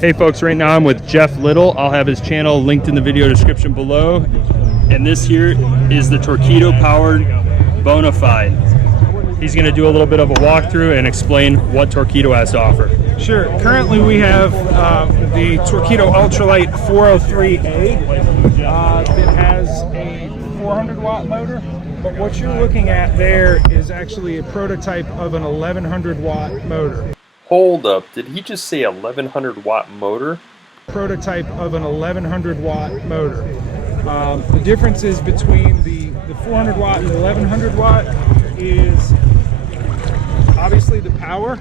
Hey folks, right now I'm with Jeff Little. I'll have his channel linked in the video description below. And this here is the Torqeedo powered Bonafide. He's going to do a little bit of a walkthrough and explain what Torqeedo has to offer. Sure. Currently we have the Torqeedo Ultralight 403A that has a 400 watt motor. But what you're looking at there is actually a prototype of an 1100 watt motor. Hold up, did he just say 1100 watt motor? Prototype of an 1100 watt motor. The differences between the 400 watt and the 1100 watt is obviously the power,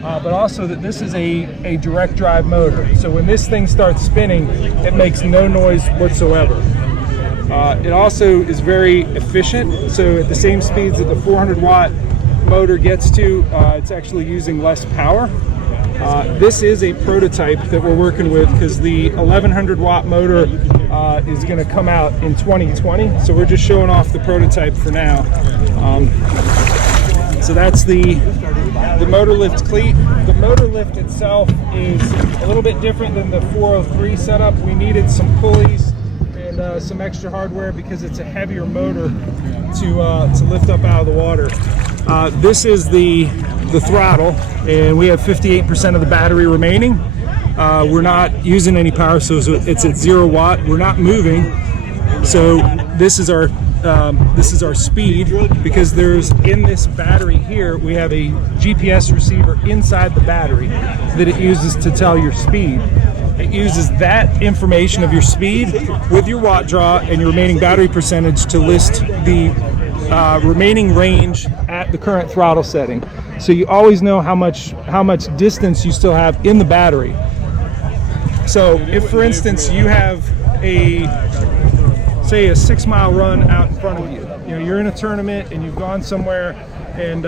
but also that this is a direct drive motor. So when this thing starts spinning, it makes no noise whatsoever. It also is very efficient, so at the same speeds that the 400 watt motor gets to, it's actually using less power. This is a prototype that we're working with because the 1100 watt motor is going to come out in 2020, so we're just showing off the prototype for now. So that's the motor lift cleat. The motor lift itself is a little bit different than the 403 setup. We needed some pulleys and some extra hardware because it's a heavier motor to lift up out of the water. This is the throttle, and we have 58% of the battery remaining. We're not using any power, so it's at 0 watt. We're not moving, so this is our speed, because there's in this battery here we have a GPS receiver inside the battery that it uses to tell your speed. It uses that information of your speed with your watt draw and your remaining battery percentage to list the remaining range at the current throttle setting. So you always know how much distance you still have in the battery. So if, for instance, you have say a 6 mile run out in front of you, you're in a tournament and you've gone somewhere and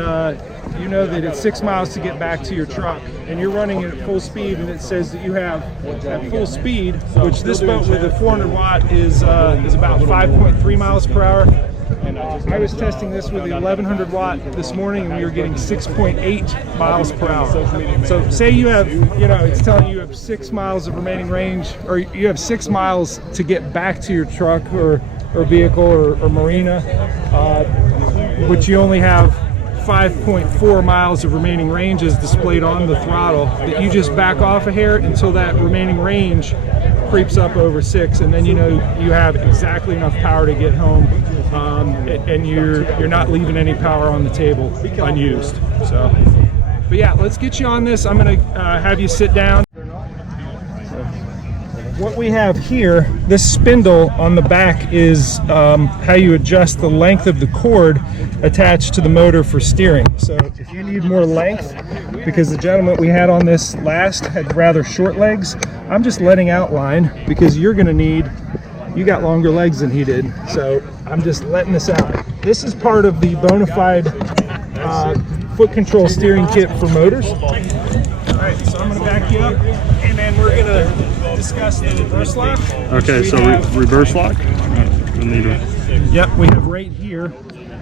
you know that it's 6 miles to get back to your truck, and you're running at full speed, and it says that you have at full speed, which this boat with a 400 watt is about 5.3 miles per hour. I was testing this with the 1100 watt this morning, and we were getting 6.8 miles per hour. So say you have, it's telling you have 6 miles of remaining range, or you have 6 miles to get back to your truck or vehicle or marina, which you only have 5.4 miles of remaining range is displayed on the throttle, that you just back off a hair until that remaining range creeps up over 6, and then you have exactly enough power to get home, and you're not leaving any power on the table unused. So, but yeah, let's get you on this. I'm gonna have you sit down. What we have here, this spindle on the back, is how you adjust the length of the cord attached to the motor for steering. So if you need more length, because the gentleman we had on this last had rather short legs, I'm just letting outline because you got longer legs than he did. So I'm just letting this out. This is part of the Bonafide foot control steering kit for motors. All right, so I'm gonna back you up, and then we're gonna discuss the reverse lock. Okay, so reverse lock? Yep, we have right here.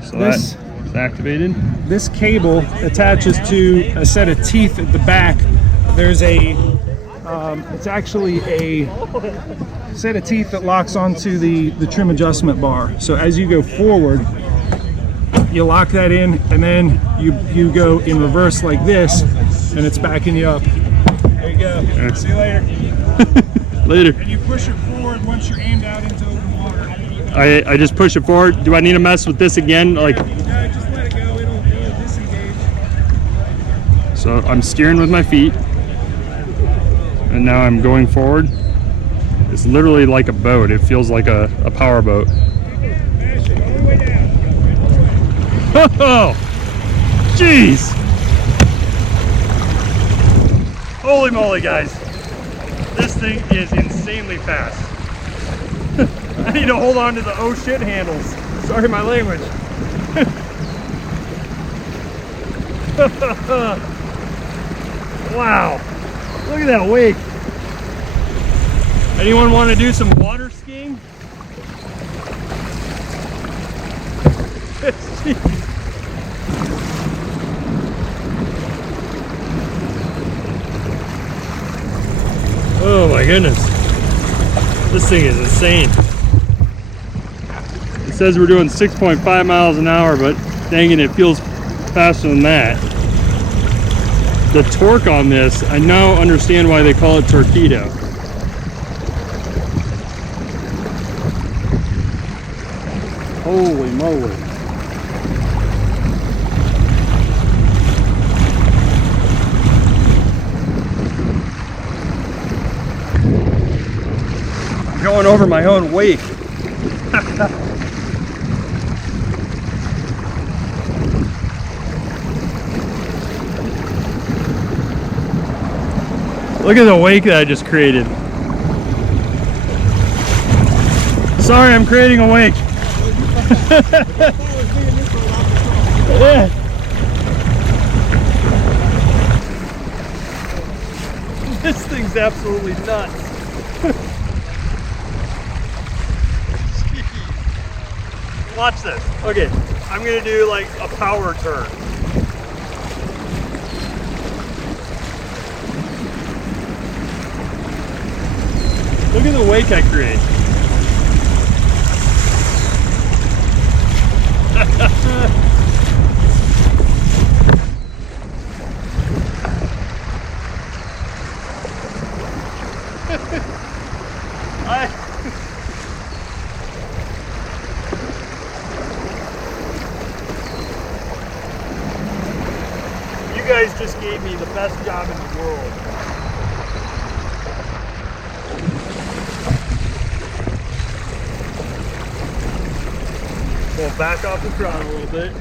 So this is activated. This cable attaches to a set of teeth at the back. There's it's actually a set of teeth that locks onto the trim adjustment bar. So as you go forward, you lock that in, and then you go in reverse like this, and it's backing you up. There you go. Okay. See you later. Later. And you push it forward once you're aimed out into open water. I just push it forward. Do I need to mess with this again? No, just let it go. It'll disengage. So I'm steering with my feet, and now I'm going forward. It's literally like a boat. It feels like a power boat. Oh, jeez! Holy moly, guys! This thing is insanely fast. I need to hold on to the oh shit handles. Sorry, my language. Wow! Look at that wake. Anyone want to do some water skiing? my goodness. This thing is insane. It says we're doing 6.5 miles an hour, but dang it, it feels faster than that. The torque on this, I now understand why they call it Torqeedo. Holy moly. I'm going over my own wake. Look at the wake that I just created. Sorry, I'm creating a wake. Yeah. This thing's absolutely nuts. Jeez. Watch this. Okay, I'm gonna do like a power turn. Look at the wake I create. You guys just gave me the best job in the world. We'll back off the throttle a little bit.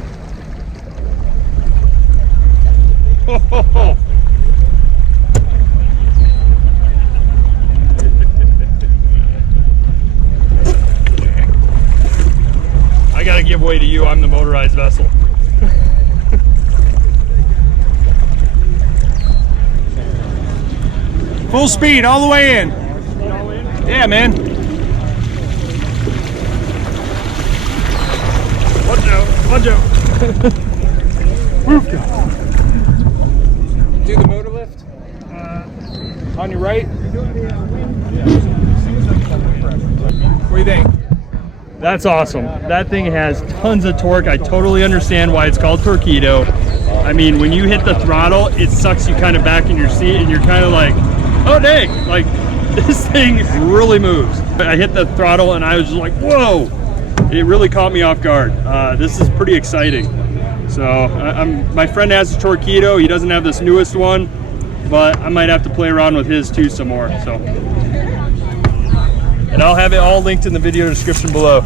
I gotta give way to you, I'm the motorized vessel. Full speed all the way in. Yeah, man. Watch out, watch out. Do the motor lift. On your right. What do you think? That's awesome. That thing has tons of torque. I totally understand why it's called Torqeedo. I mean, when you hit the throttle, it sucks you kind of back in your seat and you're kind of like, oh dang, like this thing really moves. I hit the throttle and I was just like, whoa. It really caught me off guard. This is pretty exciting. So my friend has a Torqeedo. He doesn't have this newest one, but I might have to play around with his too some more. So, and I'll have it all linked in the video description below.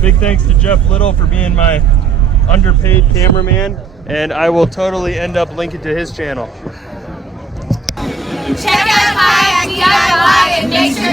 Big thanks to Jeff Little for being my underpaid cameraman, and I will totally end up linking to his channel. Check out Kayak DIY and make sure